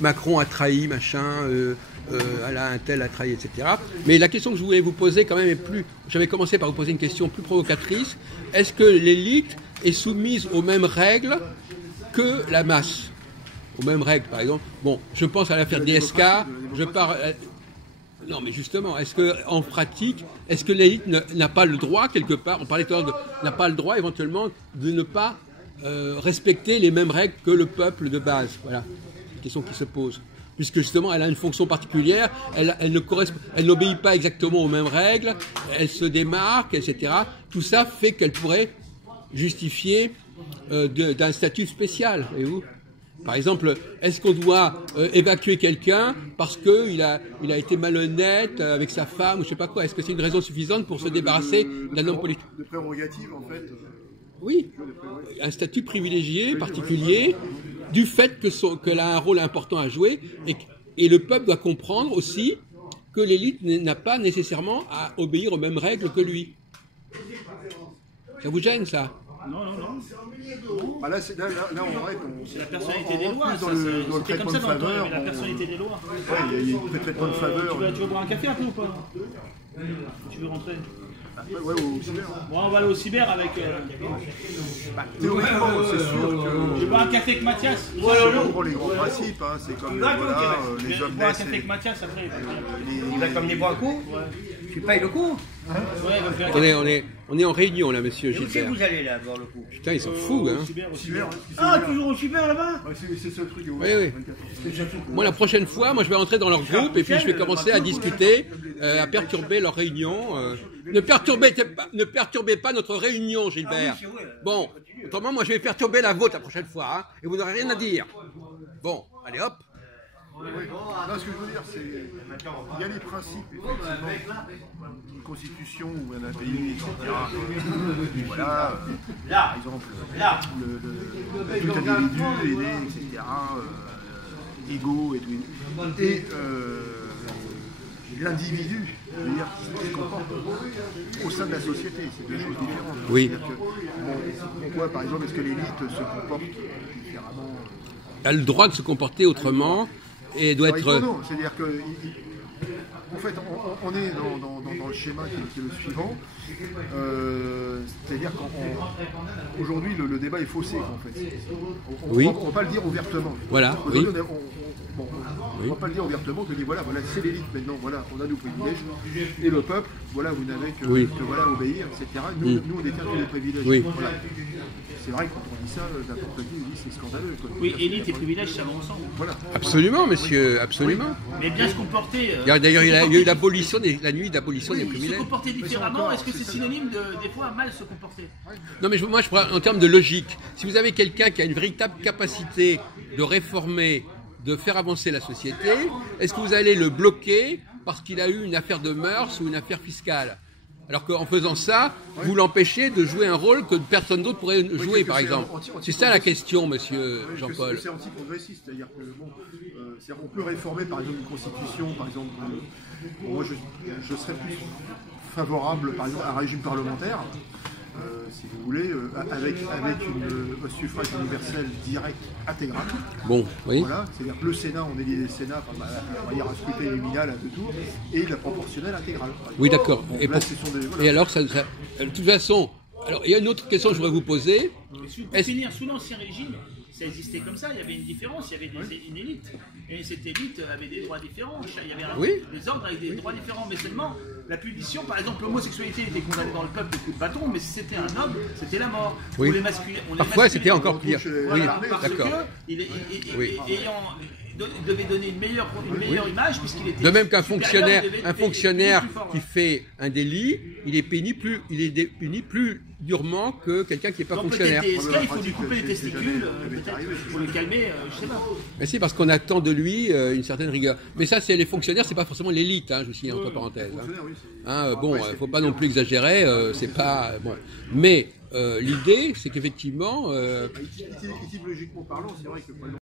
Macron a trahi, machin, un tel a trahi, etc. Mais la question que je voulais vous poser quand même est plus... J'avais commencé par vous poser une question plus provocatrice. Est-ce que l'élite est soumise aux mêmes règles que la masse? Aux mêmes règles, par exemple. Bon, je pense à l'affaire DSK, je parle... Non, mais justement, est-ce que en pratique, est-ce que l'élite n'a pas le droit, quelque part, on parlait tout à l'heure, n'a pas le droit éventuellement de ne pas respecter les mêmes règles que le peuple de base? Voilà, une question qui se pose. Puisque justement, elle a une fonction particulière, elle n'obéit pas exactement aux mêmes règles, elle se démarque, etc. Tout ça fait qu'elle pourrait justifier d'un statut spécial, voyez-vous. Par exemple, est-ce qu'on doit évacuer quelqu'un parce qu'il a été malhonnête avec sa femme ou je sais pas quoi? Est-ce que c'est une raison suffisante pour se débarrasser d'un homme politique? De prérogatives, en fait. Oui, un statut privilégié, particulier, du fait qu'elle a un rôle important à jouer et le peuple doit comprendre aussi que l'élite n'a pas nécessairement à obéir aux mêmes règles que lui. Ça vous gêne, ça? Non, non, non. Bah là, en vrai, c'est la personnalité des lois. Dans le traitement de faveur. La personnalité des lois. Ouais, il y a un traitement de faveur. Tu veux boire un café un peu ou pas? Tu veux rentrer? Ouais, au cyber. Bon, on va aller au cyber avec. Théoriquement, c'est sûr que. Je vais boire un café avec Mathias. Pour les grands principes, hein, c'est comme voilà, les hommes naissent. Un café avec Mathias après. Il va comme les bras un coup. Tu payes le coup. On est en réunion là, monsieur Gilbert. Où c'est que vous allez là, voir le coup? Putain, ils sont fous, hein. Ah, toujours au cyber là-bas? C'est ce truc. Oui, oui. Moi, la prochaine fois, je vais entrer dans leur groupe et puis je vais commencer à discuter, à perturber leur réunion. Ne perturbez pas notre réunion, Gilbert. Bon, autrement, moi, je vais perturber la vôtre la prochaine fois, hein, et vous n'aurez rien à dire. Bon, allez hop. Oui. Non, ce que je veux dire, c'est il y a les principes, effectivement, d'une constitution ou un pays, etc. Voilà, par exemple, tout individu est né, etc., égaux et tout. Et l'individu, c'est-à-dire qui se comporte au sein de la société, c'est deux choses différentes. Oui. Pourquoi, par exemple, est-ce que l'élite se comporte différemment? Elle a le droit de se comporter autrement. Et doit être... Non, c'est-à-dire que, en fait, on est dans le schéma qui est le suivant. C'est-à-dire qu'aujourd'hui, le débat est faussé, en fait. On ne va pas le dire ouvertement. Voilà, on ne va pas le dire ouvertement que voilà, c'est l'élite maintenant, voilà, on a nos privilèges. Et le peuple, voilà, vous n'avez que voilà, obéir, etc. Nous, on détient tous les privilèges. Oui. Voilà. C'est vrai que quand on dit ça, n'importe qui dit c'est scandaleux. Quoi. Oui, élite et privilèges, ça va ensemble. Voilà. Absolument, monsieur, absolument. Mais bien se comporter. D'ailleurs, il y a eu l'abolition la nuit d'abolition des privilèges. Se comporter différemment, est-ce que c'est synonyme des fois mal se comporter? Non, mais moi, je prends en termes de logique. Si vous avez quelqu'un qui a une véritable capacité de réformer, de faire avancer la société, est-ce que vous allez le bloquer parce qu'il a eu une affaire de mœurs ou une affaire fiscale? Alors qu'en faisant ça, vous l'empêchez de jouer un rôle que personne d'autre pourrait jouer, par exemple. C'est ça la question, monsieur Jean-Paul. C'est anti-progressiste, c'est-à-dire que on peut réformer, par exemple, une constitution, par exemple. Moi, je serais plus favorable, par exemple, à un régime parlementaire, si vous voulez, avec un suffrage universel direct intégral. Bon, oui. Voilà, c'est-à-dire que le Sénat, on élit le Sénat, on va dire un scrutin uninominal à 2 tours, et la proportionnelle intégrale. Oui, d'accord. Bon, et alors, de toute façon, alors il y a une autre question que je voudrais vous poser. Pour finir, sous l'Ancien Régime, ça existait comme ça, il y avait une différence, il y avait une élite. Et cette élite avait des droits différents. Il y avait des ordres avec des droits différents. Mais seulement, la punition, par exemple, l'homosexualité était condamnée dans le peuple de coups de bâton, mais si c'était un homme, c'était la mort. Oui. Pour les masculins, parfois, c'était encore pire. Oui, d'accord. Il devait donner une meilleure image, puisqu'il était... De même qu'un fonctionnaire, qui fait un délit, il est puni plus durement que quelqu'un qui n'est pas fonctionnaire. Peut-être il faut lui couper les testicules, peut-être, pour le calmer, je sais pas. Mais si, parce qu'on attend de lui une certaine rigueur. Mais ça, c'est les fonctionnaires, c'est pas forcément l'élite, je vous signale entre parenthèses. Bon, faut pas non plus exagérer, c'est pas... bon. Mais l'idée, c'est qu'effectivement... Étymologiquement parlant, c'est vrai que...